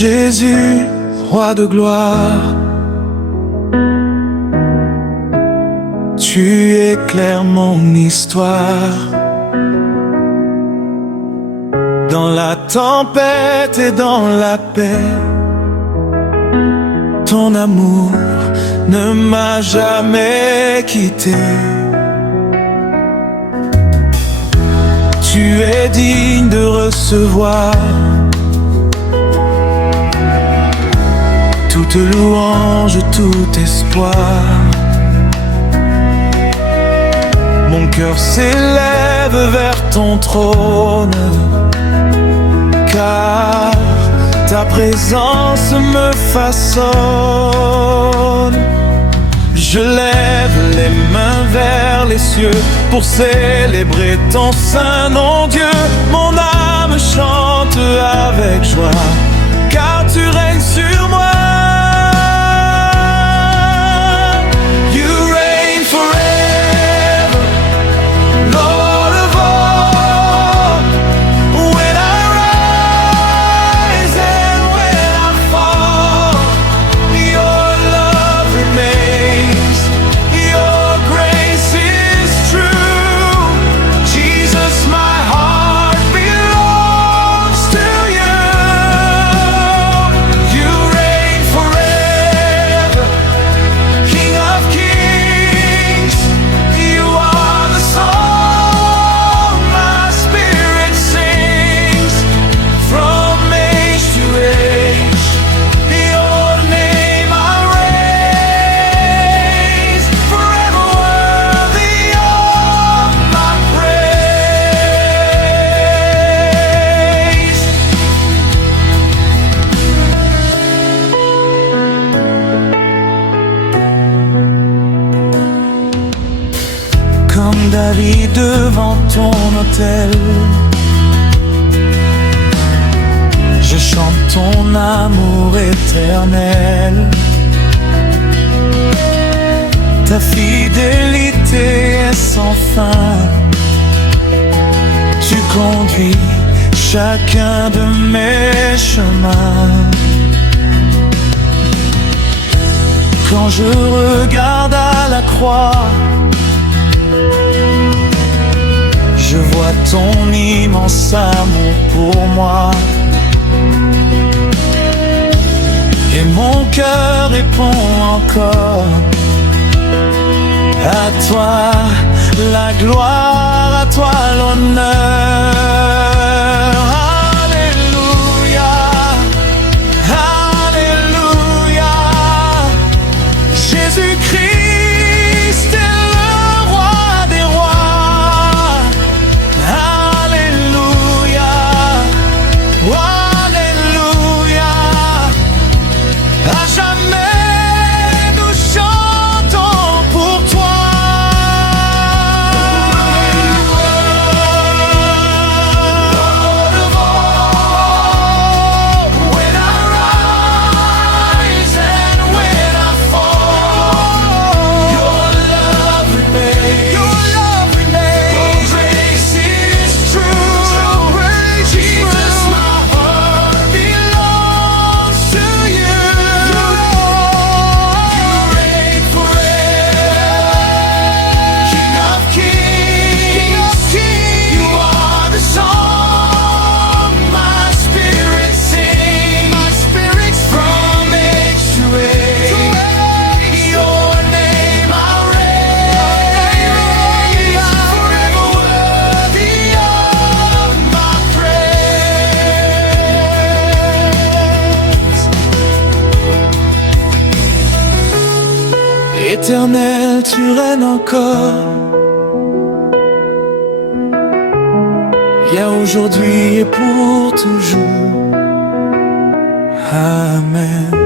Jésus, roi de gloire, tu éclaires mon histoire. Dans la tempête et dans la paix, ton amour ne m'a jamais quitté. Tu es digne de recevoir toute louange, tout espoir. Mon cœur s'élève vers ton trône, car ta présence me façonne. Je lève les mains vers les cieux pour célébrer ton saint nom, Dieu. Mon âme chante avec joie, car tu règnes sur moi. Comme David devant ton autel, je chante ton amour éternel. Ta fidélité est sans fin, tu conduis chacun de mes chemins. Quand je regarde à la croix, je vois ton immense amour pour moi. Et mon cœur répond encore: à toi la gloire, à toi l'honneur. Alléluia, Alléluia. Jésus-Christ est le roi des rois. Alléluia, Alléluia. À jamais nous chantons pour toi. When I rise and when I fall, your love remains. Your love remains. Your grace is true. Jesus, my heart belongs to you. You reign forever, King of kings. You are the song my spirit sings. My spirit from age to age. Your name I raise, forever worthy of my praise. Éternel, tu règnes encore, hier, aujourd'hui et pour toujours. Amen.